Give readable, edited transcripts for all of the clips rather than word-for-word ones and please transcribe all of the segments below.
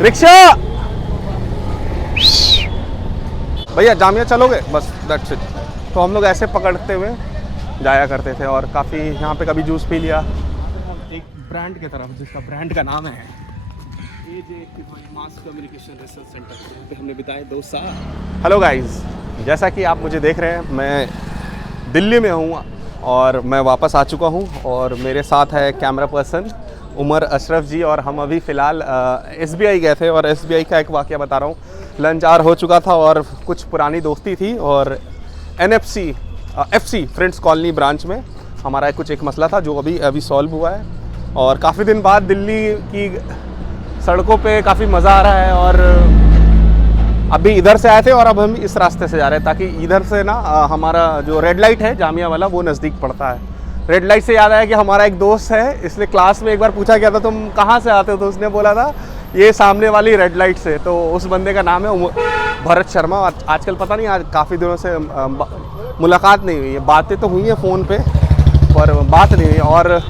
Rickshaw भैया जामिया चलोगे, बस दैट्स इट। तो हम लोग ऐसे पकड़ते हुए जाया करते थे और काफ़ी यहाँ पे कभी जूस पी लिया। एक ब्रांड की तरफ जिसका ब्रांड का नाम है मास कम्युनिकेशन रिसर्च सेंटर, यहाँ पे हमने बिताए 2 साल। हेलो गाइस, जैसा कि आप मुझे देख रहे हैं मैं दिल्ली में हूँ और मैं वापस आ चुका हूँ और मेरे साथ है कैमरा पर्सन उमर अशरफ जी। और हम अभी फ़िलहाल SBI गए थे और SBI का एक वाक़या बता रहा हूँ। लंच आवर हो चुका था और कुछ पुरानी दोस्ती थी और FC फ्रेंड्स कॉलोनी ब्रांच में हमारा कुछ एक मसला था जो अभी सॉल्व हुआ है। और काफ़ी दिन बाद दिल्ली की सड़कों पे काफ़ी मज़ा आ रहा है और अभी इधर से आए थे और अब हम इस रास्ते से जा रहे हैं ताकि इधर से ना हमारा जो रेड लाइट है जामिया वाला वो नज़दीक पड़ता है। रेड लाइट से याद आया कि हमारा एक दोस्त है, इसने क्लास में एक बार पूछा गया था तुम कहाँ से आते हो, तो उसने बोला था ये सामने वाली रेड लाइट से। तो उस बंदे का नाम है भरत शर्मा। आजकल पता नहीं, आज काफ़ी दिनों से मुलाकात नहीं हुई है, बातें तो हुई हैं फ़ोन पे पर बात नहीं हुई। और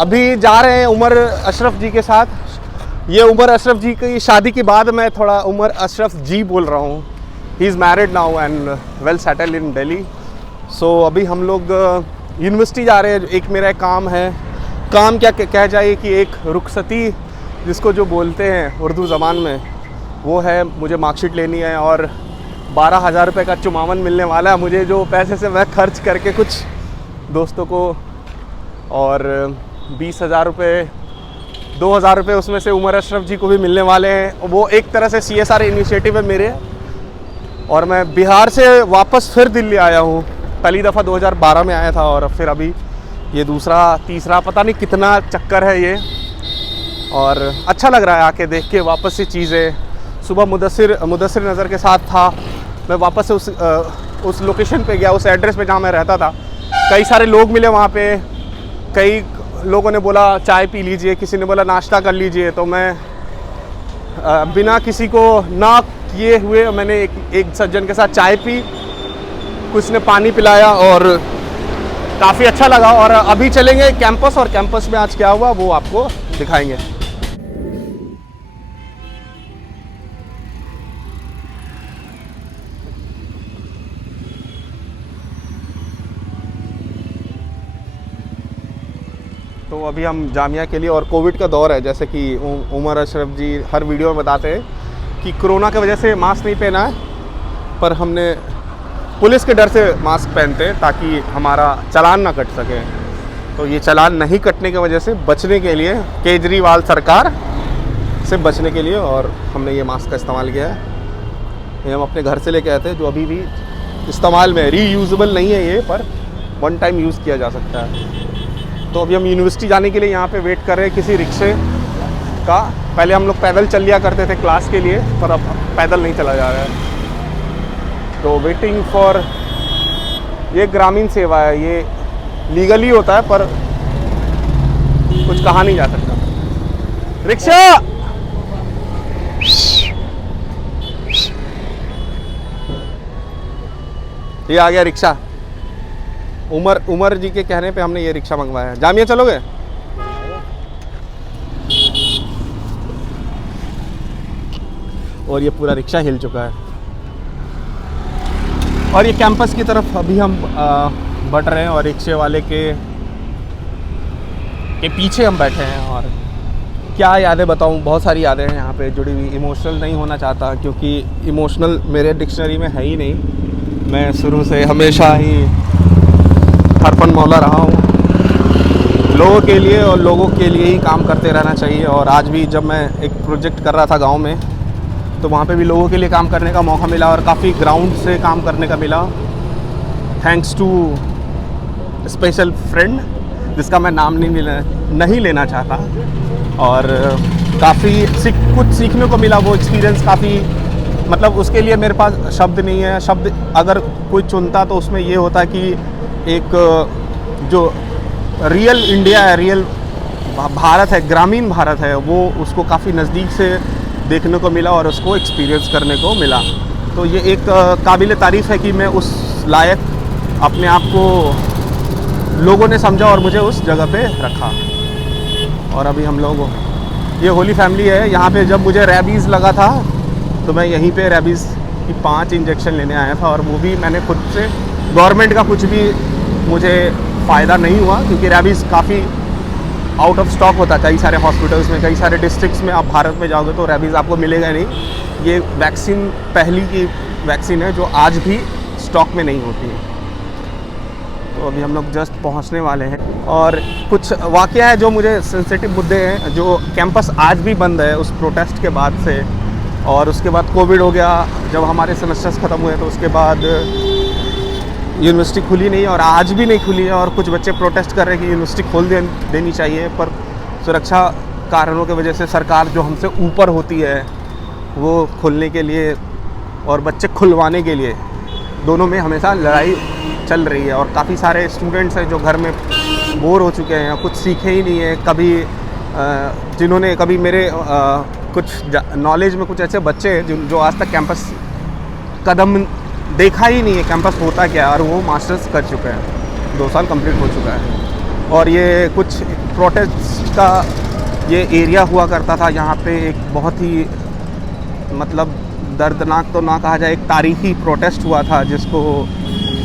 अभी जा रहे हैं उमर अशरफ जी के साथ। ये उमर अशरफ जी की शादी के बाद मैं थोड़ा उमर अशरफ जी बोल रहा हूँ। He is married now and well settled in Delhi. So अभी हम लोग यूनिवर्सिटी जा रहे हैं। एक मेरा काम है, काम क्या कह जाए कि एक रुखसती जिसको जो बोलते हैं उर्दू ज़बान में, वो है। मुझे मार्कशीट लेनी है और 12,000 रुपये का चुमावन मिलने वाला है मुझे, जो पैसे से मैं खर्च करके कुछ दोस्तों को, और 20,000 रुपये 2,000 रुपये उसमें से उमर अशरफ जी को भी मिलने वाले हैं। वो एक तरह से CSR इनिशिएटिव है मेरे। और मैं बिहार से वापस फिर दिल्ली आया हूँ। पहली दफ़ा 2012 में आया था और फिर अभी ये दूसरा तीसरा पता नहीं कितना चक्कर है ये। और अच्छा लग रहा है आके देख के वापस से चीज़ें। सुबह मुदस्सिर नज़र के साथ था, मैं वापस से उस लोकेशन पे गया, उस एड्रेस पे जहाँ मैं रहता था। कई सारे लोग मिले वहाँ पे, कई लोगों ने बोला चाय पी लीजिए, किसी ने बोला नाश्ता कर लीजिए। तो मैं बिना किसी को ना किए हुए मैंने एक सज्जन के साथ चाय पी, कुछ ने पानी पिलाया और काफ़ी अच्छा लगा। और अभी चलेंगे कैंपस, और कैंपस में आज क्या हुआ वो आपको दिखाएंगे। तो अभी हम जामिया के लिए, और कोविड का दौर है जैसे कि उमर अशरफ जी हर वीडियो में बताते हैं कि कोरोना की वजह से मास्क नहीं पहना है, पर हमने पुलिस के डर से मास्क पहनते हैं ताकि हमारा चालान ना कट सके। तो ये चालान नहीं कटने की वजह से बचने के लिए, केजरीवाल सरकार से बचने के लिए, और हमने ये मास्क का इस्तेमाल किया है। ये हम अपने घर से लेके आए थे, जो अभी भी इस्तेमाल में, रीयूजेबल नहीं है ये, पर 1 टाइम यूज़ किया जा सकता है। तो अभी हम यूनिवर्सिटी जाने के लिए यहाँ पे वेट कर रहे हैं किसी रिक्शे का। पहले हम लोग पैदल चल लिया करते थे क्लास के लिए, पर अब पैदल नहीं चला जा रहा है। तो वेटिंग फॉर, ये ग्रामीण सेवा है, ये लीगली होता है पर कुछ कहा नहीं जा सकता। रिक्शा ये आ गया रिक्शा। उमर जी के कहने पे हमने ये रिक्शा मंगवाया है। जामिया चलोगे? और ये पूरा रिक्शा हिल चुका है। और ये कैंपस की तरफ अभी हम बढ़ रहे हैं और रिक्शे वाले के पीछे हम बैठे हैं। और क्या यादें बताऊं, बहुत सारी यादें हैं यहाँ पे जुड़ी हुई। इमोशनल नहीं होना चाहता क्योंकि इमोशनल मेरे डिक्शनरी में है ही नहीं। मैं शुरू से हमेशा ही हरफन मौला रहा हूँ। लोगों के लिए और लोगों के लिए ही काम करते रहना चाहिए। और आज भी जब मैं एक प्रोजेक्ट कर रहा था गांव में, तो वहाँ पे भी लोगों के लिए काम करने का मौका मिला और काफ़ी ग्राउंड से काम करने का मिला, थैंक्स टू स्पेशल फ्रेंड जिसका मैं नाम नहीं लेना चाहता। और काफ़ी कुछ सीखने को मिला। वो एक्सपीरियंस काफ़ी, मतलब उसके लिए मेरे पास शब्द नहीं है। शब्द अगर कोई चुनता तो उसमें ये होता कि एक जो रियल इंडिया है, रियल भारत है, ग्रामीण भारत है, वो उसको काफ़ी नज़दीक से देखने को मिला और उसको एक्सपीरियंस करने को मिला। तो ये एक काबिल तारीफ़ है कि मैं उस लायक अपने आप को लोगों ने समझा और मुझे उस जगह पे रखा। और अभी हम लोग ये होली फैमिली है। यहाँ पे जब मुझे रेबीज़ लगा था तो मैं यहीं पे रेबीज़ की 5 इंजेक्शन लेने आया था, और वो भी मैंने खुद से, गवर्नमेंट का कुछ भी मुझे फ़ायदा नहीं हुआ, क्योंकि रेबीज़ काफ़ी आउट ऑफ स्टॉक होता है कई सारे हॉस्पिटल्स में, कई सारे डिस्ट्रिक्ट्स में। आप भारत में जाओगे तो रेबीज़ आपको मिलेगा नहीं। ये वैक्सीन पहली की वैक्सीन है जो आज भी स्टॉक में नहीं होती है। तो अभी हम लोग जस्ट पहुंचने वाले हैं, और कुछ वाक़या है जो मुझे सेंसिटिव मुद्दे हैं। जो कैंपस आज भी बंद है उस प्रोटेस्ट के बाद से, और उसके बाद कोविड हो गया, जब हमारे सेमेस्टर्स ख़त्म हुए तो उसके बाद यूनिवर्सिटी खुली नहीं, और आज भी नहीं खुली है। और कुछ बच्चे प्रोटेस्ट कर रहे हैं कि यूनिवर्सिटी खोल देनी चाहिए, पर सुरक्षा कारणों की वजह से सरकार जो हमसे ऊपर होती है वो खोलने के लिए और बच्चे खुलवाने के लिए, दोनों में हमेशा लड़ाई चल रही है। और काफ़ी सारे स्टूडेंट्स हैं जो घर में बोर हो चुके हैं, कुछ सीखे ही नहीं है कभी। जिन्होंने कभी मेरे कुछ नॉलेज में कुछ ऐसे बच्चे हैं जो आज तक कैंपस कदम देखा ही नहीं है, कैंपस होता क्या है, और वो मास्टर्स कर चुके हैं, 2 साल कंप्लीट हो चुका है। और ये कुछ प्रोटेस्ट का ये एरिया हुआ करता था, यहाँ पे एक बहुत ही मतलब दर्दनाक तो ना कहा जाए, एक तारीखी प्रोटेस्ट हुआ था जिसको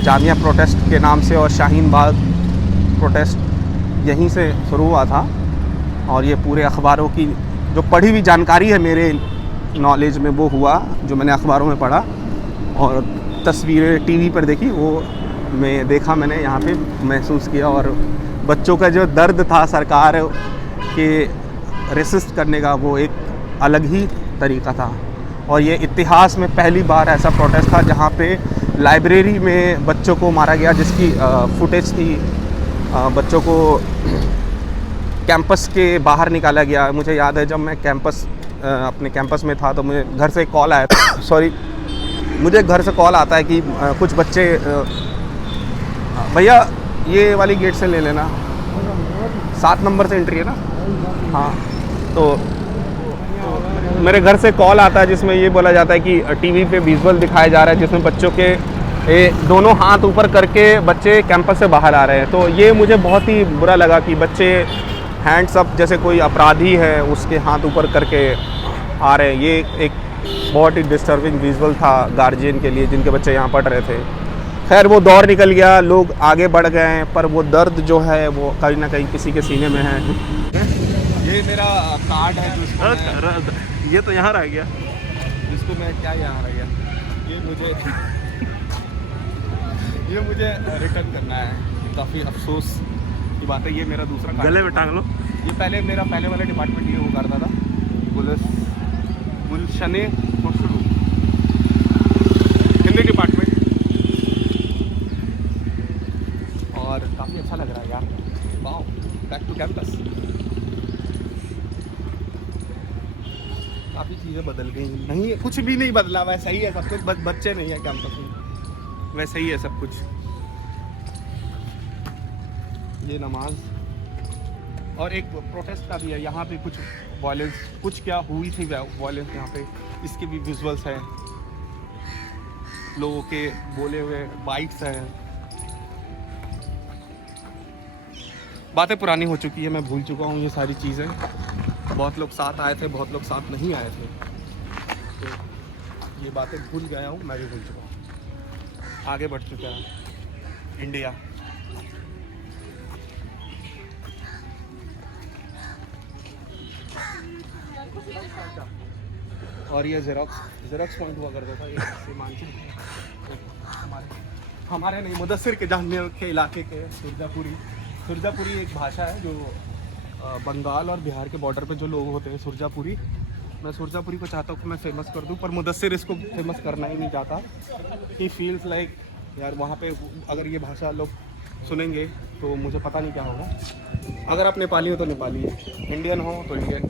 जामिया प्रोटेस्ट के नाम से, और शाहीन बाग प्रोटेस्ट यहीं से शुरू हुआ था। और ये पूरे अखबारों की जो पढ़ी हुई जानकारी है मेरे नॉलेज में वो हुआ, जो मैंने अखबारों में पढ़ा और तस्वीरें टीवी पर देखी, वो मैंने यहाँ पे महसूस किया। और बच्चों का जो दर्द था सरकार के रेसिस्ट करने का, वो एक अलग ही तरीका था। और ये इतिहास में पहली बार ऐसा प्रोटेस्ट था जहाँ पे लाइब्रेरी में बच्चों को मारा गया, जिसकी फुटेज थी। बच्चों को कैंपस के बाहर निकाला गया। मुझे याद है जब मैं अपने कैंपस में था तो मुझे घर से कॉल आया था सॉरी मुझे घर से कॉल आता है कि कुछ बच्चे, भैया ये वाली गेट से ले लेना, 7 नंबर से एंट्री है ना। हाँ, तो मेरे घर से कॉल आता है जिसमें ये बोला जाता है कि टीवी पे विजुअल दिखाया जा रहा है जिसमें बच्चों के दोनों हाथ ऊपर करके बच्चे कैंपस से बाहर आ रहे हैं। तो ये मुझे बहुत ही बुरा लगा कि बच्चे हैंड्स अप जैसे कोई अपराधी है उसके हाथ ऊपर करके आ रहे हैं। ये एक बहुत ही डिस्टर्बिंग विजुअल था गार्जियन के लिए जिनके बच्चे यहाँ पढ़ रहे थे। खैर वो दौर निकल गया, लोग आगे बढ़ गए हैं, पर वो दर्द जो है वो कहीं ना कहीं किसी के सीने में है। ये मेरा कार्ड है जो ये तो यहाँ रह गया, जिसको मैं क्या यहाँ रह गया, ये मुझे रिटर्न करना है। काफ़ी अफसोस की बात है। ये मेरा दूसरा कार्ड, गले में टांग लो। ये मेरा पहले वाला डिपार्टमेंट ये वो करता था, गुलशने खुशरू, हिंदी डिपार्टमेंट। और काफ़ी अच्छा लग रहा है यार, वाओ, बैक टू कैंपस। काफ़ी चीज़ें बदल गई नहीं, कुछ भी नहीं बदला, वैसा ही है सब कुछ। बच्चे नहीं है कैंपस में, वैसा ही है सब कुछ। ये नमाज और एक प्रोटेस्ट का भी है यहाँ पे, कुछ वायलेंस, कुछ क्या हुई थी वायलेंस यहाँ पे, इसके भी विजुअल्स हैं, लोगों के बोले हुए बाइट्स हैं। बातें पुरानी हो चुकी है, मैं भूल चुका हूँ ये सारी चीज़ें। बहुत लोग साथ आए थे, बहुत लोग साथ नहीं आए थे, तो ये बातें भूल गया हूँ, मैं भी भूल चुका हूँ। आगे बढ़ चुका है इंडिया। और ये जेरोक्स पॉइंट हुआ करता था, ये सीमांचल हमारे नहीं, मुदस्सिर के जानने के इलाके के सुरजापुरी एक भाषा है जो बंगाल और बिहार के बॉर्डर पे जो लोग होते हैं, सुरजापुरी। मैं सुरजापुरी को चाहता हूँ कि मैं फेमस कर दूँ, पर मुदस्सिर इसको फेमस करना ही नहीं चाहता। ही फील्स लाइक यार वहाँ पे अगर ये भाषा लोग सुनेंगे तो मुझे पता नहीं क्या होगा। अगर आप नेपाली हो तो नेपाली, इंडियन हो तो इंडियन,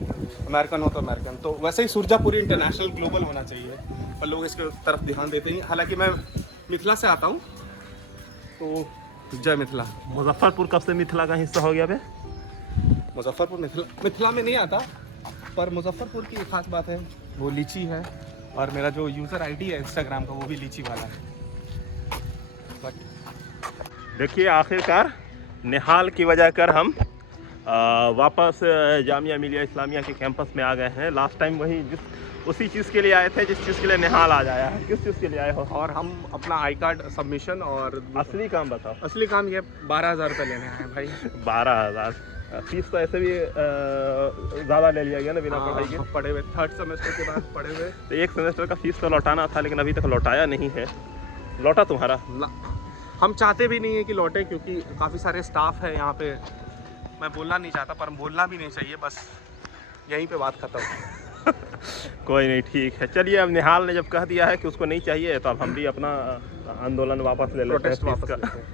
अमेरिकन हो तो अमेरिकन। तो वैसे ही सुरजापुरी इंटरनेशनल ग्लोबल होना चाहिए, पर लोग इसके तरफ ध्यान देते हैं। हालांकि मैं मिथिला से आता हूँ, तो जय मिथिला। मुजफ्फरपुर कब से मिथिला का हिस्सा हो गया बे? मुजफ्फरपुर मिथिला में नहीं आता, पर मुजफ्फरपुर की एक खास बात है, वो लीची है। और मेरा जो यूज़र आईडी है इंस्टाग्राम का, वो भी लीची वाला है। देखिए आखिरकार निहाल की वजह कर हम वापस जामिया मिलिया इस्लामिया के कैंपस में आ गए हैं। लास्ट टाइम वही उसी चीज़ के लिए आए थे जिस चीज़ के लिए निहाल आज आया है। किस चीज़ के लिए आए हो? और हम अपना आई कार्ड सबमिशन और असली काम बताओ। असली काम ये 12,000 रुपये लेने आए हैं भाई। 12,000 फीस तो ऐसे भी ज़्यादा ले लिया गया ना बिना पढ़ाई के। पढ़े हुए 3rd सेमेस्टर के बाद पढ़े हुए तो एक सेमेस्टर का फीस तो लौटाना था, लेकिन अभी तक लौटाया नहीं है। लौटा तुम्हारा? ना, हम चाहते भी नहीं है कि लौटे, क्योंकि काफ़ी सारे स्टाफ है यहाँ पे। मैं बोलना नहीं चाहता, पर बोलना भी नहीं चाहिए, बस यहीं पे बात खत्म। कोई नहीं, ठीक है। चलिए, अब निहाल ने जब कह दिया है कि उसको नहीं चाहिए, तो अब हम भी अपना आंदोलन वापस ले लेते हैं। प्रोटेस्ट वापस लेते हैं।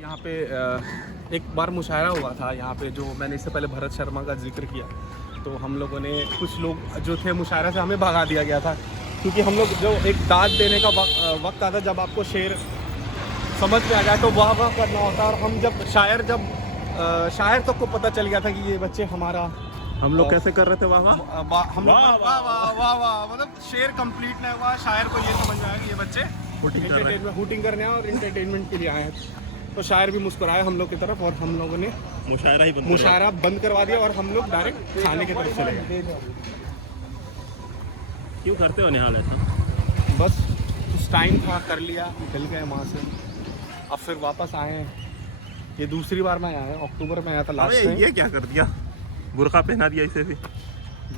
यहाँ पे एक बार मुशायरा हुआ था यहाँ पे, जो मैंने इससे पहले भरत शर्मा का जिक्र किया। तो हम लोगों ने, कुछ लोग जो थे मुशायरा से, हमें भगा दिया गया था, क्योंकि हम लोग जो एक दाद देने का वक्त आता, जब आपको शेर समझ में आ जाए तो वाह वाह करना होता है। और हम जब शायर तक को पता चल गया था कि ये बच्चे हमारा, हम लोग कैसे कर रहे थे? वाह वाह, हम लोग वाह वाह वाह वाह, मतलब शेर कंप्लीट नहीं हुआ, शायर को ये समझ में आया कि ये बच्चे हुटिंग करने आए और एंटरटेनमेंट के लिए आए हैं। तो शायर भी मुस्कुराए हम लोग की तरफ, और हम लोगों ने मुशायरा बंद करवा दिया, और हम लोग डायरेक्ट थाने की तरफ चले गए। क्यों करते हो निहाल ऐसा? बस कुछ टाइम था, कर लिया, निकल गए वहाँ से। अब फिर वापस आए हैं। ये दूसरी बार मैं आया, अक्टूबर में आया था लास्ट टाइम। ये क्या कर दिया? बुर्का पहना दिया इसे भी।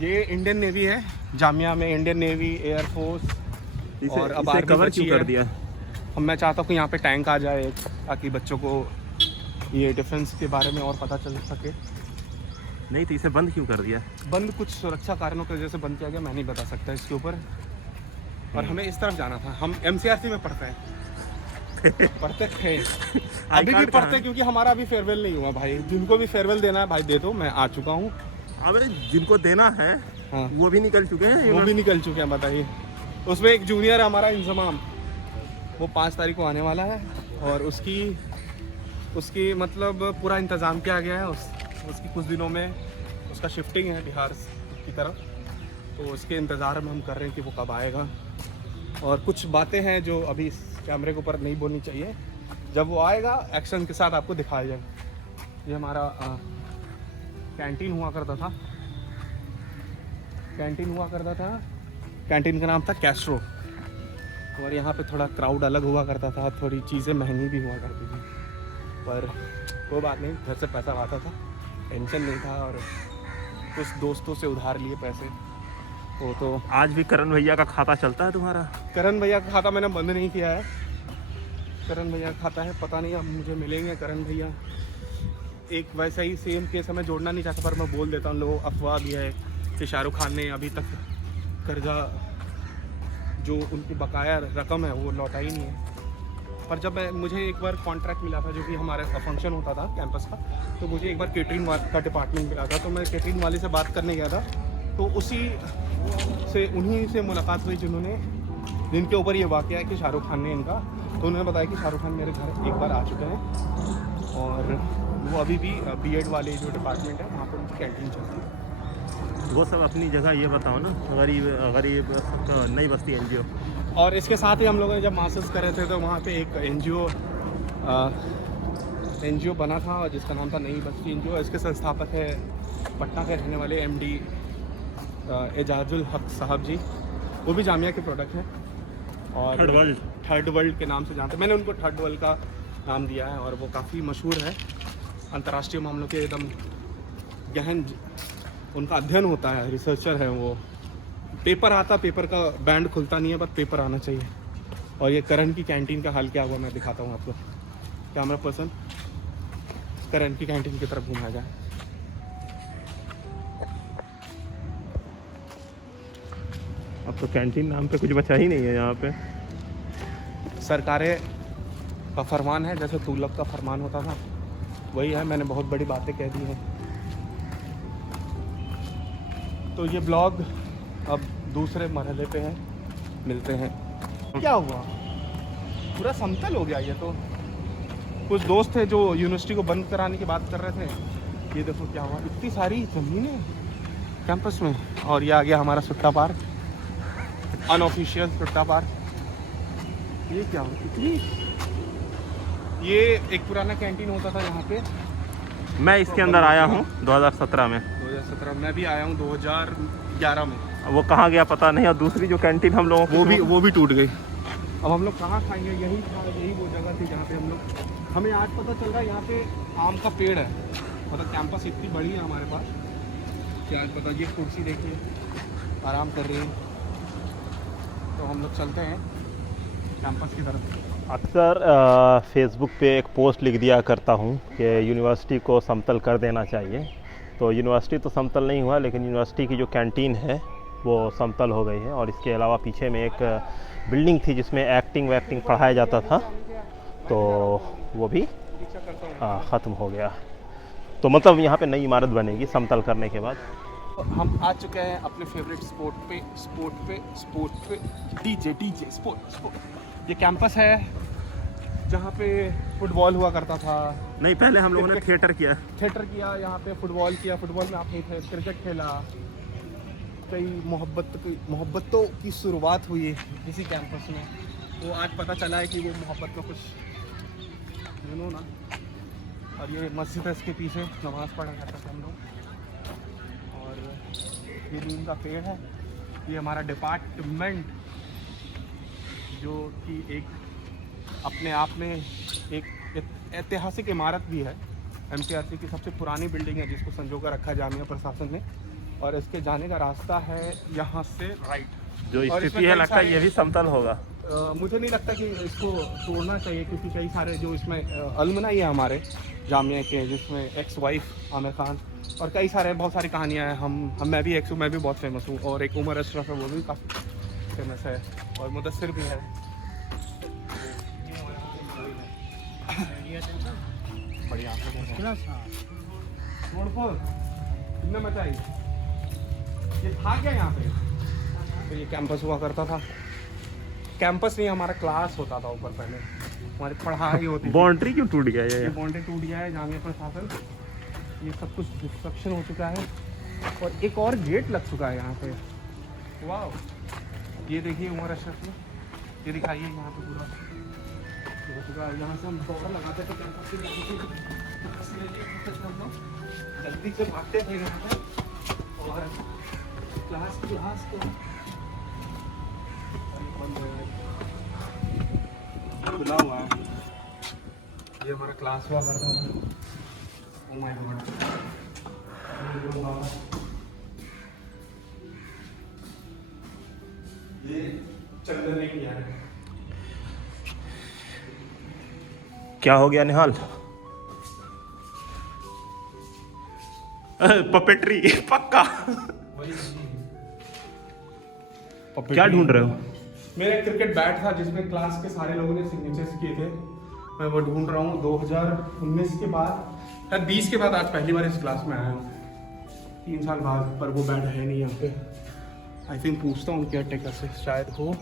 ये इंडियन नेवी है, जामिया में इंडियन नेवी, एयरफोर्स, और अब इसे कवर क्यों कर दिया? हम, मैं चाहता हूँ कि यहाँ पे टैंक आ जाए, ताकि बच्चों को ये डिफेंस के बारे में और पता चल सके। नहीं तो इसे बंद क्यों कर दिया? बंद कुछ सुरक्षा कारणों की वजह से बंद किया गया, मैं नहीं बता सकता इसके ऊपर। और हमें इस तरफ जाना था, हम MCRC में पढ़ते हैं। पढ़ते थे, अभी भी पढ़ते हैं, क्योंकि हमारा अभी फेयरवेल नहीं हुआ भाई। जिनको भी फेयरवेल देना है भाई दे दो, मैं आ चुका हूँ। अबे जिनको देना है, हाँ, वो भी निकल चुके हैं। वो भी निकल चुके हैं, बताइए। उसमें एक जूनियर है हमारा, इंजमाम, वो 5 तारीख को आने वाला है, और उसकी मतलब पूरा इंतज़ाम किया गया है। उसकी कुछ दिनों में उसका शिफ्टिंग है बिहार की तरफ, तो उसके इंतज़ार में हम कर रहे हैं कि वो कब आएगा। और कुछ बातें हैं जो अभी इस कैमरे के ऊपर नहीं बोलनी चाहिए, जब वो आएगा एक्शन के साथ आपको दिखाया जाएगा। ये हमारा कैंटीन हुआ करता था, कैंटीन का नाम था कैस्ट्रो। और यहाँ पे थोड़ा क्राउड अलग हुआ करता था, थोड़ी चीज़ें महंगी भी हुआ करती थी, पर कोई बात नहीं, घर से पैसा आता था, टेंशन नहीं था। और कुछ दोस्तों से उधार लिए पैसे, वो तो। आज भी करण भैया का खाता चलता है तुम्हारा? करण भैया का खाता मैंने बंद नहीं किया है। करण भैया का खाता है, पता नहीं अब मुझे मिलेंगे करण भैया। एक वैसा ही सेम केस हमें जोड़ना नहीं चाहता, पर मैं बोल देता हूँ, लोग अफवाह भी है कि शाहरुख खान ने अभी तक कर्जा, जो उनकी बकाया रकम है, वो लौटा ही नहीं है। पर जब मुझे एक बार कॉन्ट्रैक्ट मिला था, जो कि हमारे फंक्शन होता था कैंपस का, तो मुझे एक बार केटरिंग का डिपार्टमेंट मिला था। तो मैं केटरिंग वाले से बात करने गया था, तो उन्हीं से मुलाकात हुई जिनके ऊपर ये वाक़या है कि शाहरुख खान ने इनका, तो उन्होंने बताया कि शाहरुख खान मेरे घर एक बार आ चुके हैं, और वो अभी भी B.Ed वाले जो डिपार्टमेंट है वहाँ पर उनकी कैंटीन चलती है। वो सब अपनी जगह। ये बताओ ना, गरीब नई बस्ती NGO। और इसके साथ ही हम लोगों ने जब मास्टर्स करे थे, तो वहाँ पे एक NGO बना था, जिसका नाम था नई बस्ती NGO। इसके संस्थापक है पटना के रहने वाले MD एजाजुल हक साहब जी। वो भी जामिया के प्रोडक्ट हैं, और थर्ड वर्ल्ड के नाम से जानते हैं। मैंने उनको थर्ड वर्ल्ड का नाम दिया है, और वो काफ़ी मशहूर है अंतर्राष्ट्रीय मामलों के, एकदम गहन उनका अध्ययन होता है, रिसर्चर है वो। पेपर आता, पेपर का बैंड खुलता नहीं है, बस पेपर आना चाहिए। और ये करण की कैंटीन का हाल क्या हुआ मैं दिखाता हूँ आपको। कैमरा पर्सन, करण की कैंटीन की तरफ घुमाया जाए। अब तो कैंटीन नाम पे कुछ बचा ही नहीं है यहाँ पे। सरकारें का फरमान है, जैसे तुगलक का फरमान होता था, वही है। मैंने बहुत बड़ी बातें कह दी हैं। तो ये ब्लॉग अब दूसरे मरहले पे है, मिलते हैं। क्या हुआ, पूरा समतल हो गया ये तो। कुछ दोस्त थे जो यूनिवर्सिटी को बंद कराने की बात कर रहे थे। ये देखो क्या हुआ, इतनी सारी ज़मीनें कैंपस में। और ये आ गया हमारा सुट्टा पार्क, अनऑफिशियल सुट्टा पार्क। ये क्या हुआ, इतनी। ये एक पुराना कैंटीन होता था यहाँ पे, मैं इसके अंदर आया हूँ 2017 में। 2017 में भी आया हूँ, 2011 में। वो कहाँ गया पता नहीं। और दूसरी जो कैंटीन हम लोगों की वो भी टूट गई। अब हम लोग कहाँ खाएंगे? यही वो जगह थी जहाँ पे हम लोग, हमें आज पता चल रहा है यहाँ पे आम का पेड़ है। मतलब कैंपस इतनी बड़ी है हमारे पास कि आज पता। ये कुर्सी देखिए आराम कर रही है। तो हम लोग चलते हैं कैंपस की तरफ। अक्सर फेसबुक पे एक पोस्ट लिख दिया करता हूँ कि यूनिवर्सिटी को समतल कर देना चाहिए। तो यूनिवर्सिटी तो समतल नहीं हुआ, लेकिन यूनिवर्सिटी की जो कैंटीन है वो समतल हो गई है। और इसके अलावा पीछे में एक बिल्डिंग थी जिसमें एक्टिंग वैक्टिंग पढ़ाया जाता था, तो वो भी ख़त्म हो गया। तो मतलब यहाँ पे नई इमारत बनेगी समतल करने के बाद। हम आ चुके हैं अपने फेवरेट स्पोर्ट पे डीजे स्पोर्ट। ये कैंपस है जहाँ पे फुटबॉल हुआ करता था। नहीं, पहले हम लोगों ने थिएटर किया यहाँ पे, फुटबॉल किया। फुटबॉल में आप नहीं थे, क्रिकेट खेला। कई मोहब्बतों की शुरुआत हुई इसी कैंपस में। तो आज पता चला है कि वो मोहब्बत का कुछ ना। और ये मस्जिद है, इसके पीछे नमाज़ पढ़ा करता था हम लोग। और ये नीम का पेड़ है। ये हमारा डिपार्टमेंट, जो कि एक अपने आप में एक ऐतिहासिक इमारत भी है। MTRC की सबसे पुरानी बिल्डिंग है जिसको संजो कर रखा जामिया प्रशासन ने। और इसके जाने का रास्ता है यहाँ से राइट। जो स्थिति है लगता है ये भी समतल होगा। मुझे नहीं लगता कि इसको तोड़ना चाहिए, क्योंकि कई सारे जो इसमें अलमनाई है हमारे जामिया के, जिसमें एक्स वाइफ आमिर खान और कई सारे बहुत सारी कहानियाँ हैं। मैं भी एक्स हूँ, मैं भी बहुत फेमस हूँ। और एक उमर अशरफ है, वो भी काफ़ी फेमस है। और मुदस्सिर भी है। बढ़िया कितने मचाई। ये था क्या यहाँ पे? तो ये कैंपस हुआ करता था। कैंपस नहीं, हमारा क्लास होता था ऊपर। पहले हमारी पढ़ाई होती। बाउंड्री क्यों टूट गया? ये बाउंड्री टूट गया है जामिया प्रशासन। ये सब कुछ डिस्ट्रक्शन हो चुका है। और एक और गेट लग चुका है यहाँ पे। वाह, ये देखिए उमर अशरफ में, ये दिखाइए यहाँ पे पूरा हो चुका है। यहाँ से हम दौड़ लगाते थे कैंपस से, जल्दी से भागते थे यहाँ पे। और क्लास को खुला हुआ है। ये हमारा क्लास हुआ करता था। ओह माय गॉड, ये चंदन ने किया है। क्या हो गया निहाल? पपेट्री पक्का। क्या ढूंढ रहे हो? मेरा एक क्रिकेट बैट था जिसमें क्लास के सारे लोगों ने सिग्नेचर्स किए थे। मैं वो ढूंढ रहा हूँ। 2019 के बाद या 20 के बाद आज पहली बार इस क्लास में आया हूँ, 3 साल बाद। पर वो बैट है नहीं यहाँ पे। आई थिंक पूछता हूँ केयर टेकर से, शायद हो।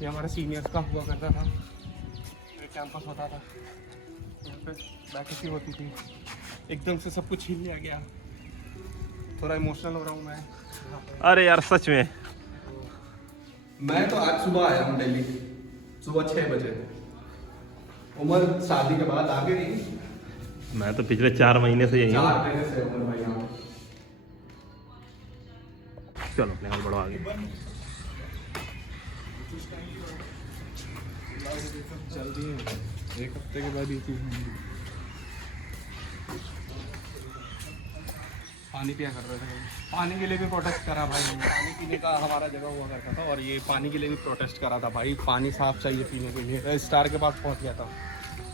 ये हमारे सीनियर्स का हुआ करता था। ये कैंपस होता था, यहाँ पे बैठकी होती थी। एकदम से सब कुछ छीन लिया गया। थोड़ा इमोशनल हो रहा हूँ मैं। अरे यार सच में। मैं तो आज सुबह आया हूँ दिल्ली, सुबह 6 बजे। उमर शादी के बाद आ गई। मैं तो पिछले 4 महीने से यही हूँ। 4 महीने से उमर भाई यहाँ। चलो अपने हाल बढ़ो आगे। जल्दी है, 1 हफ्ते के बाद ये चीज़ होगी। पानी पिया कर रहे थे। पानी के लिए भी प्रोटेस्ट करा भाई। पानी पीने का हमारा जगह हुआ करता था और ये पानी के लिए भी प्रोटेस्ट करा था भाई। पानी साफ चाहिए पीने के लिए। स्टार के पास पहुंच गया था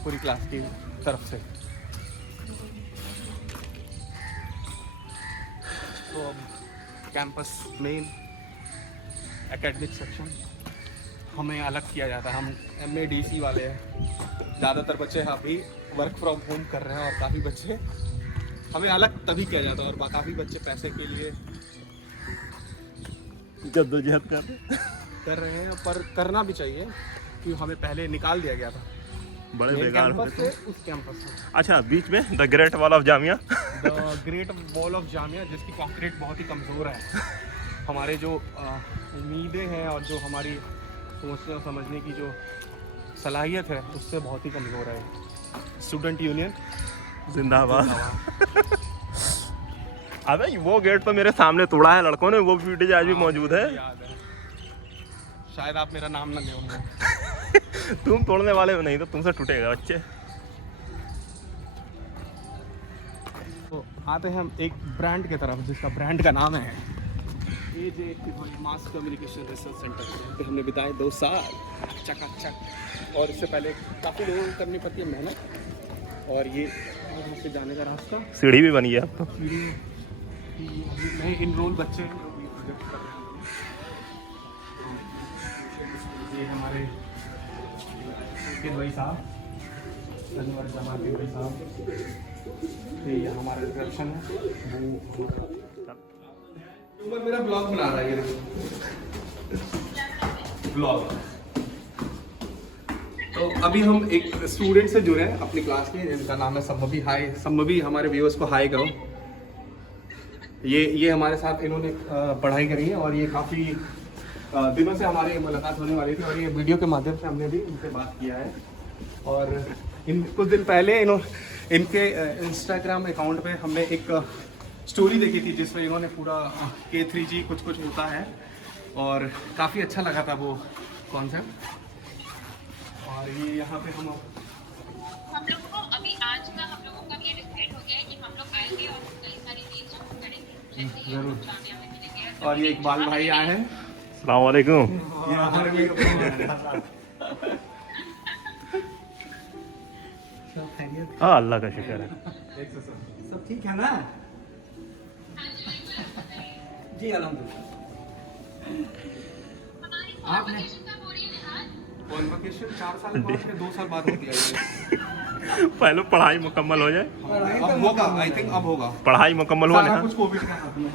पूरी क्लास की तरफ से। तो अब कैंपस मेन एकेडमिक सेक्शन हमें अलग किया जाता है। हम MADC वाले हैं। ज़्यादातर बच्चे अभी वर्क फ्रॉम होम कर रहे हैं और काफ़ी बच्चे हमें अलग तभी किया जाता है। और काफ़ी बच्चे पैसे के लिए जद्दोजहद कर रहे हैं, पर करना भी चाहिए क्योंकि हमें पहले निकाल दिया गया था बड़े बेकार कैंपस से उस कैंपस से। अच्छा, बीच में the great wall of Jamia. The great wall of Jamia, जिसकी कंक्रीट बहुत ही कमज़ोर है। हमारे जो उम्मीदें हैं और जो हमारी सोचने और समझने की जो सलाहियत है उससे बहुत ही कमज़ोर है। स्टूडेंट यूनियन जिंदाबाद। अबे वो गेट तो मेरे सामने तोड़ा है लड़कों ने, वो वीडियो आज भी मौजूद है। याद है। शायद आप मेरा नाम ना ले होंगे। तुम तोड़ने वाले हो, नहीं तो तुमसे टूटेगा बच्चे। तो आते हैं हम एक ब्रांड की तरफ, जिसका ब्रांड का नाम है AJ mass communication research centre. यहाँ पे हमने बिताए 2 साल चकाचक, और इससे पहले काफ़ी लोगों को करनी पड़ती है मेहनत। और ये यहाँ से जाने का रास्ता, सीढ़ी भी बनी है अब तो। नए इनरोल बच्चे हैं जो भी प्रोजेक्ट कर रहे हैं। ये हमारे अंकित भाई साहब, अनवर जमाल भाई साहब, ये हमारा रिसेप्शन है। वो मेरा ब्लॉग बना रहा है ये ब्लॉग। तो अभी हम एक स्टूडेंट से जुड़े हैं अपनी क्लास के, जिनका नाम है सम्भवी। हाय सम्भवी, हमारे व्यूअर्स को हाय करो। ये हमारे साथ इन्होंने पढ़ाई करी है, और ये काफ़ी दिनों से हमारी मुलाकात होने वाली थी, और ये वीडियो के माध्यम से हमने भी इनसे बात किया है। और इन कुछ दिन पहले इनके इंस्टाग्राम अकाउंट पे हमने एक स्टोरी देखी थी, जिसमें इन्होंने पूरा K3G कुछ होता है, और काफ़ी अच्छा लगा था वो कॉन्सेप्ट। और ये यहाँ पे हम लोगों को अभी आज का हम लोगों का ये डिसाइड हो गया है कि हम लोग आएंगे और कई सारी चीज़ हम करेंगे, जैसे ये जरूर। जामिया में मिलेंगे। और ये इकबाल भाई आए हैं। अस्सलाम वालेकुम। ये हमारे भी हाँ अल्लाह का शुक्र है। सब ठीक है ना? जी अल्हम्दुलिल्लाह। आपने कब हो रही है निहाल? कॉन्वोकेशन 4 साल बाद या 2 साल बाद होती है। पहले पढ़ाई मुकम्मल हो जाए। अब होगा, आई थिंक अब होगा। पढ़ाई मुकम्मल हुआ सारा ना। कुछ कोविड का हाथ में।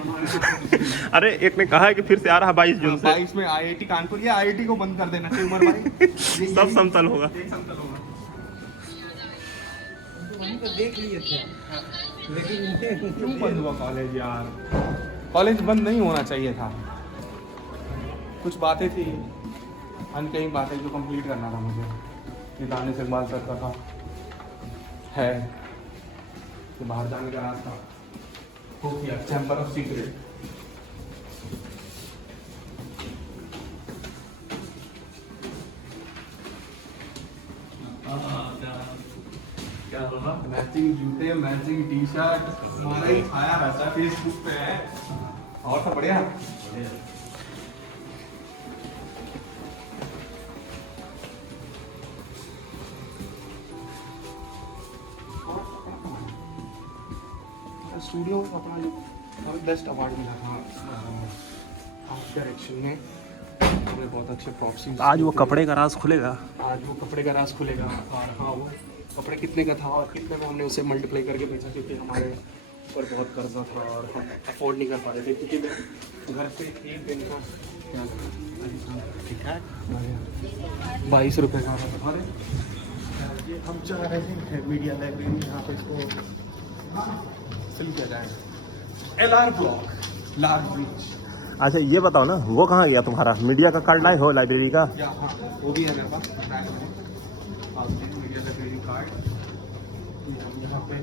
अरे एक ने कहा है कि फिर से आ रहा 22 जून से 22 में IIT कानपुर, या IIT को बंद कर देना चाहिए उमर भाई। सब समतल होगा। एक समतल होगा। वहीं तो देख लिए थे, लेकिन क्यों बंद हुआ कॉलेज यार? कॉलेज बंद नहीं होना चाहिए था। कुछ बातें थी, अनकही बातें जो कंप्लीट करना था मुझे। ये दानिश इकबाल सर का था है कि बाहर जाने का रास्ता हो गया, चैम्बर ऑफ सीक्रेट। मैचिंग जूते, मैचिंग टी शर्ट, हमारा ही छाया रहता है फेसबुक पे है। और सब बढ़िया। स्टूडियो अपना जो बेस्ट अवार्ड मिला था आर्ट डायरेक्शन में, हमें बहुत अच्छे प्रॉप्स। आज वो कपड़े का राज खुलेगा। आज वो कपड़े का राज खुलेगा। और हाँ, वो कपड़े कितने का था और कितने में हमने उसे मल्टीप्लाई करके बेचा, क्योंकि हमारे ऊपर बहुत कर्जा था और हम अफोर्ड नहीं कर पा रहे थे, क्योंकि मैं घर से एक दिन का ठीक है 22 रुपये का था। हमारे ये हम चाह रहे थे मीडिया लाइब्रेरी, यहाँ पे इसको फिल किया जाए। LR block large bridge. अच्छा ये बताओ ना, वो कहाँ गया तुम्हारा मीडिया का कार्ड लाए हो लाइब्रेरी का? या हाँ, वो भी है मेरे पास। मीडिया लाइब्रेरी कार्ड यहाँ पे,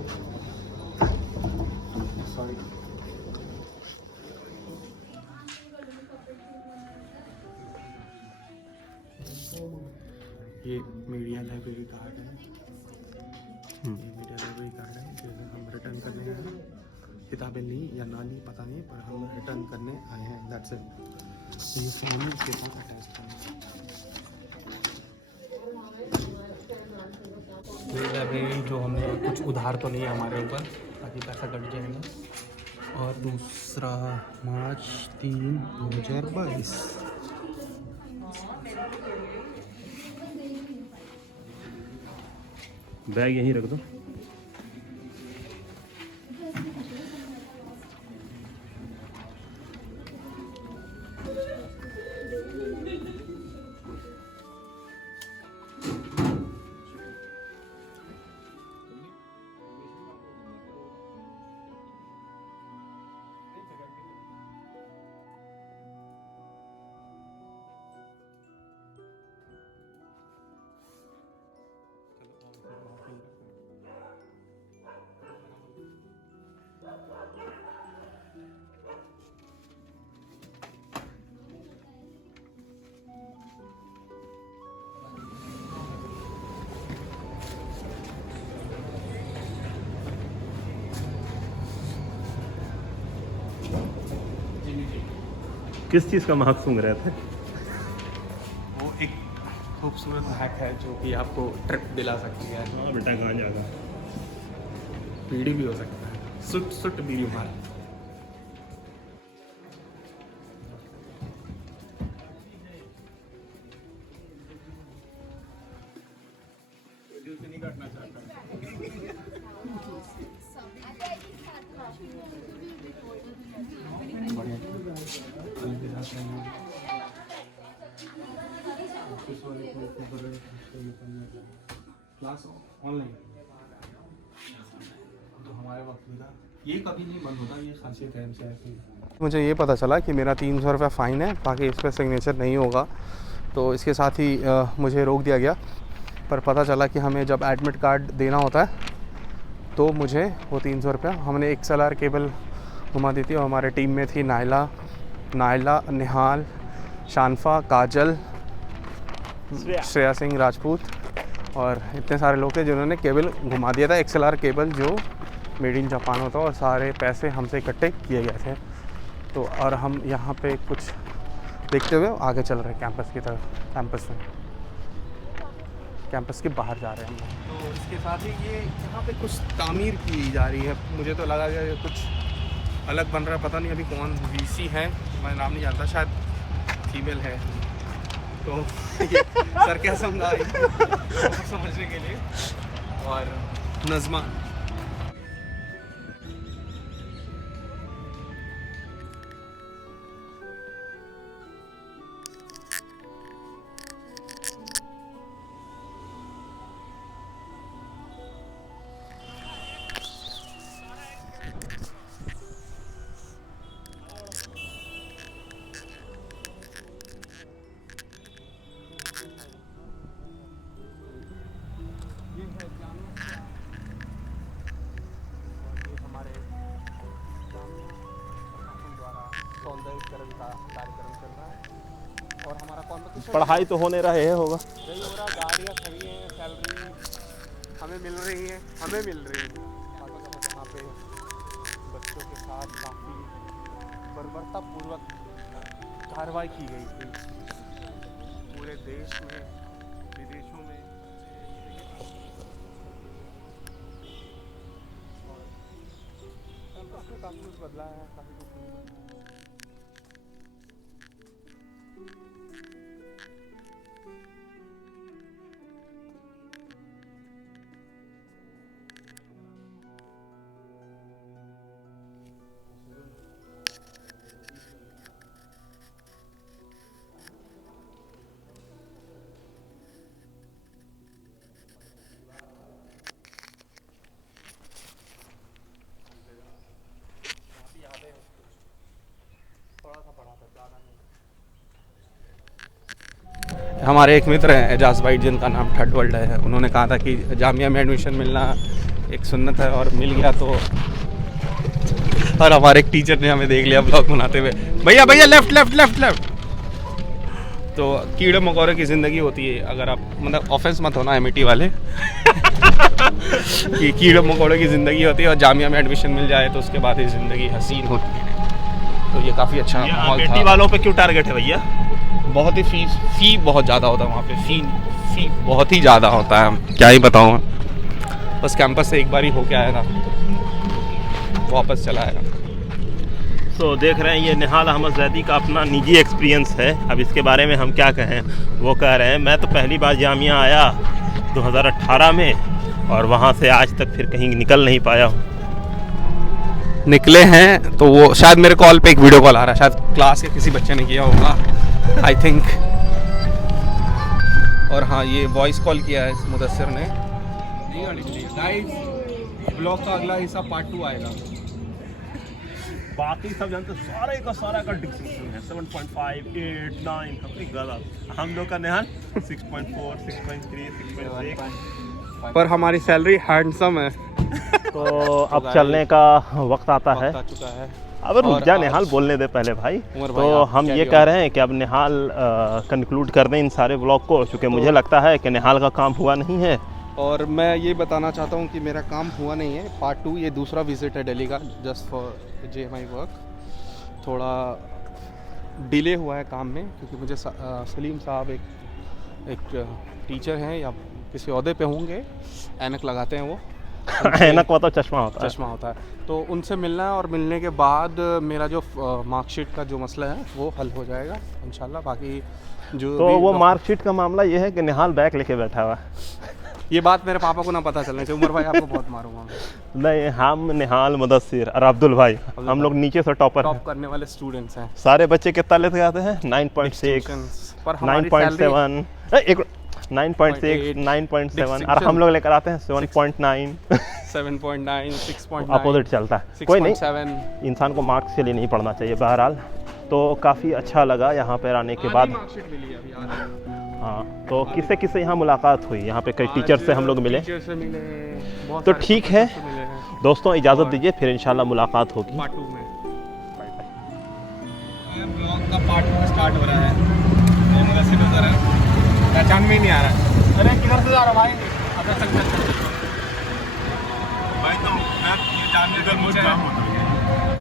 सॉरी ये मीडिया लाइब्रेरी कार्ड है। ये मीडिया लाइब्रेरी कार्ड है, जिसे हम रिटर्न करने आए हैं। किताबें ली या ना ली पता नहीं, पर हम रिटर्न करने आए हैं, दैट्स इट। ये फिल्म इसके साथ अटैच करना। ये लाइब्रेरी जो हमने, कुछ उधार तो नहीं है हमारे ऊपर, ताकि पैसा कट जाएगा। और दूसरा मार्च 3, 2022। बैग यहीं रख दो। किस चीज़ का महक सूंघ रहे थे? वो एक खूबसूरत महक है जो कि आपको ट्रिप दिला सकती है। हाँ बेटा, कहाँ जाएगा? बीड़ी भी हो सकता है, सुट सुट बीड़ी मार। क्लास ऑनलाइन तो हमारे वक्त में था, ये कभी नहीं बंद होता, ये खासियत है इनसे ऐसी। मुझे ये पता चला कि मेरा 300 रुपये फ़ाइन है, बाकी इस पर सिग्नेचर नहीं होगा, तो इसके साथ ही मुझे रोक दिया गया। पर पता चला कि हमें जब एडमिट कार्ड देना होता है तो मुझे वो 300 रुपया, हमने XLR केबल घुमा दी थी और हमारे टीम में थी नायला, निहाल, शानफा, काजल, श्रेया सिंह राजपूत और इतने सारे लोग थे जिन्होंने केबल घुमा दिया था, XLR केबल जो मेड इन जापान होता है, और सारे पैसे हमसे इकट्ठे किए गए थे। तो और हम यहाँ पे कुछ देखते हुए आगे चल रहे हैं कैंपस की तरफ, कैंपस के बाहर जा रहे हैं हम। तो इसके साथ ही ये यहाँ पे कुछ तामीर की जा रही है, मुझे तो लगा कि कुछ अलग बन रहा है, पता नहीं अभी कौन VC है, मैं नाम नहीं जानता, शायद फीमेल है, तो सर क्या समझा समझने के लिए। और नज़मा सौंदर्यीकरण का कार्यक्रम चल रहा है और हमारा कॉम्पिटिशन पढ़ाई तो होने रहे होगा। नहीं हो रहा, गाड़ियाँ खड़ी हैं, सैलरी हमें मिल रही है। वहाँ पे बच्चों के साथ काफ़ी बर्बरतापूर्वक कार्रवाई की गई थी पूरे देश में, विदेशों में। कैंपस में काफ़ी कुछ बदला है, काफ़ी कुछ नहीं बदला है। हमारे एक मित्र हैं एजाज भाई, जिनका नाम थर्ड वर्ल्ड है, उन्होंने कहा था कि जामिया में एडमिशन मिलना एक सुन्नत है, और मिल गया। तो और हमारे एक टीचर ने हमें देख लिया ब्लॉग बनाते हुए, भैया भैया लेफ्ट लेफ्ट लेफ्ट लेफ्ट। तो कीड़े मकोड़े की ज़िंदगी होती है, अगर आप मतलब ऑफेंस मत होना MIT वाले कि कीड़े मकोड़े की ज़िंदगी होती है, और जामिया में एडमिशन मिल जाए तो उसके बाद ये ज़िंदगी हसीन होती है। तो ये काफ़ी अच्छा माहौल था। वालों पे क्यों टारगेट है भैया? बहुत ही फ़ी बहुत ज़्यादा होता है वहाँ पे, फ़ी बहुत ही ज़्यादा होता है, क्या ही बताऊँ। बस कैंपस से एक बार ही होके आया था, वापस चला आएगा। तो देख रहे हैं ये निहाल अहमद जैदी का अपना निजी एक्सपीरियंस है। अब इसके बारे में हम क्या कहें। वो कह रहे हैं मैं तो पहली बार जामिया आया 2018 में, और वहाँ से आज तक फिर कहीं निकल नहीं पाया हूँ। निकले हैं तो वो शायद मेरे कॉल पे एक वीडियो कॉल आ रहा है, शायद क्लास के किसी बच्चे ने किया होगा आई थिंक। और हाँ, ये वॉइस कॉल किया है इस मुदस्सिर ने। गाइस, ब्लॉग का अगला हिस्सा पार्ट 2 आएगा। बाकी सब जानते सारे का सारा का डिस्क्रिप्शन है 7.5, 8, 9 सबसे गलत। हम लोग का निहाल 6.4, 6.3, 6.6। पर हमारी सैलरी हैंडसम है। तो अब चलने का वक्त आता है। आ चुका है। अब रुक जा निहाल, बोलने दे पहले भाई। तो हम ये कह रहे हैं कि अब निहाल कंक्लूड कर दें इन सारे ब्लॉग को, क्योंकि मुझे लगता है कि निहाल का काम हुआ नहीं है। और मैं ये बताना चाहता हूँ कि मेरा काम हुआ नहीं है। पार्ट 2 ये दूसरा विजिट है दिल्ली का, जस्ट फॉर JMI वर्क। थोड़ा डिले हुआ है काम में, क्योंकि मुझे सलीम साहब एक टीचर हैं या किसी ओहदे पे होंगे, ऐनक लगाते हैं वो, ऐनक हुआ तो चश्मा होता है। चश्मा होता है, तो उनसे मिलना है और मिलने के बाद मेरा जो मार्कशीट का जो मसला है वो हल हो जाएगा इंशाल्लाह। बाकी जो तो भी वो मार्कशीट का मामला ये है कि निहाल बैग लेके बैठा हुआ है। ये बात मेरे पापा को ना पता चलने चाहिए, उमर भाई आपको बहुत मारूंगा मैं। नहीं, हम निहाल, मुदस्सिर और अब्दुल भाई, हम लोग नीचे से टॉपर टॉप हैं। करने वाले स्टूडेंट्स हैं। सारे बच्चे कितना लेते आते हैं? 9.6, पर हमारी 9.7, 9.6, 9.7 और हम लोग लेकर आते हैं 7.9। 7.9, 6.9, अपोजिट चलता है। कोई नहीं, 6.7। इंसान को मार्क्स के लिए नहीं पढ़ना चाहिए। बहरहाल तो काफ़ी अच्छा लगा यहाँ पर आने के बाद। मार्कशीट मिली अभी आज। हाँ, तो किससे किससे यहाँ मुलाकात हुई? यहाँ पे कई टीचर से हम लोग मिले। टीचर से मिले, बहुत तो सारे ठीक है प्रोफेसर से मिले हैं। दोस्तों, इजाज़त दीजिए, फिर इंशाल्लाह मुलाकात होगी। पार्ट 2 में। ब्लॉग का पार्ट 2 स्टार्ट हो रहा है। ये मुदस्सिर उधर है, पहचान में ही नहीं आ रहा है। अरे किधर से जा रहा भाई? अब चल भाई, तो मैं ये जानने का मुझे